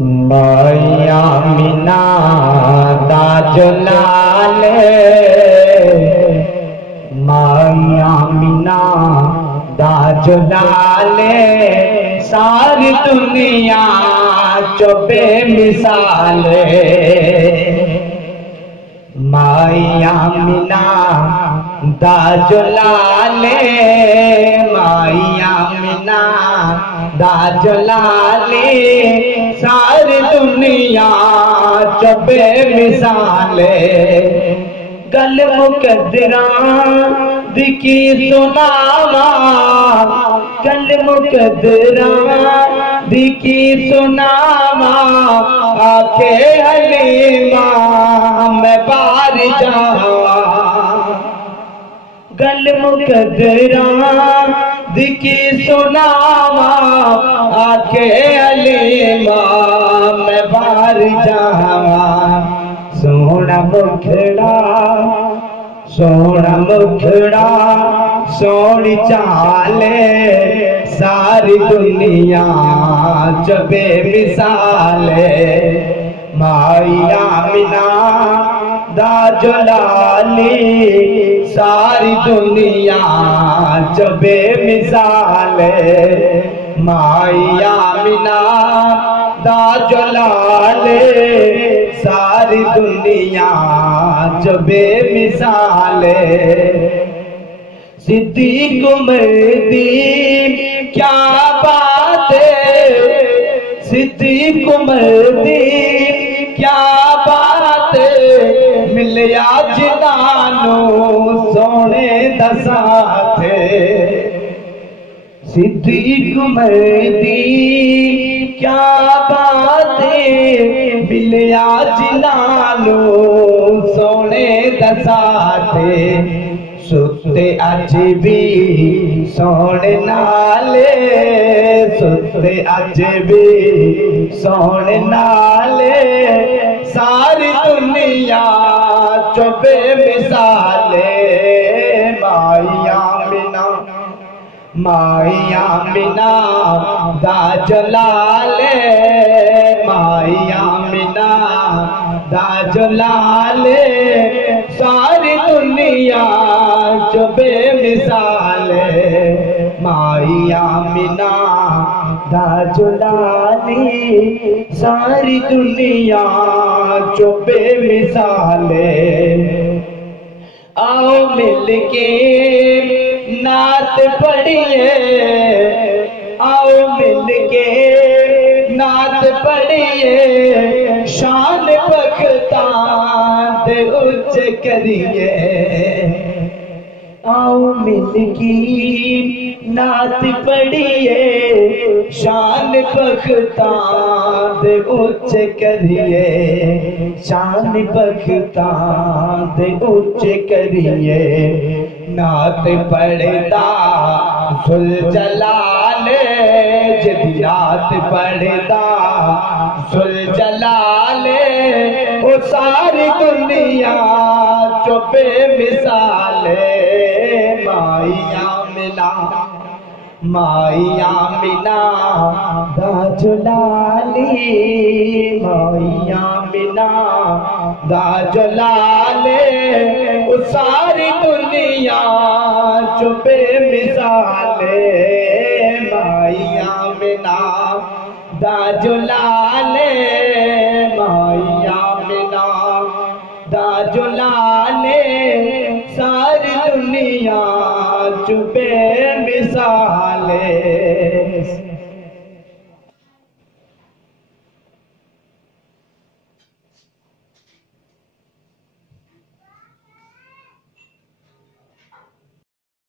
माया मिना दा जलाल, माया मिना दा जलाल, सारी दुनिया चो बेमिसाल। माया मिना दा जलाल, माया मिना दा जलाल, सारी दुनिया चो बेमिसाल। गल मुकद्दरा दिकी सुनावा, गल मुकद्दरा दिकी सुनावा, आखे हलीमा मैं बार जावा। गल मुकद्दरा दिकी सुनावा, आखे हलीमा मैं बार जावा। सोना मुखड़ा, सोना मुखड़ा, सोनी चाले, सारी दुनिया च बेमिसाल। माया मिना दा जलाली, सारी दुनिया च बेमिसाल। माया मिना दा जलाल, सारी दुनिया च बेमिसाल। सिद्दीक उमर दी क्या बात है, सिद्दीक उमर दी क्या बात है, मिलिया जिनानू सोने दा साथ। सिद्दीक उमर दी क्या बात है, मिलिया जिनानू सोने दा साथ। सुते अज भी सोने नाले, सुते अज भी सोने नाले, सारी दुनिया चो बेमिसाल। माया मिना, माया मिना दा जलाल, माया मिना दा जलाल, सारी दुनिया चो बेमिसाल। माया मिना दा जलाली, सारी दुनिया चो बेमिसाल। आओ मिलके नात पढ़िए, आओ मिलके नात पढ़िए, शान बख्तां दे उच्च करिए। आओ मिलकी नात पढ़िए, शान बख्तां दे उच्च करिए, शान बख्तां दे उच्च करिए। नात पढ़दा जुलजलाल, जिदी नात पढ़दा जुलजलाल, ओ सारी दुनिया चो बेमिसाल। माया मिना, माया मिना दा जलाली, माया मिना दा जलाल, ओ सारी दुनिया चो बेमिसाल। माया मिना दा जलाल, माया मिना दा जलाल, सारी दुनिया चो बेमिसाल।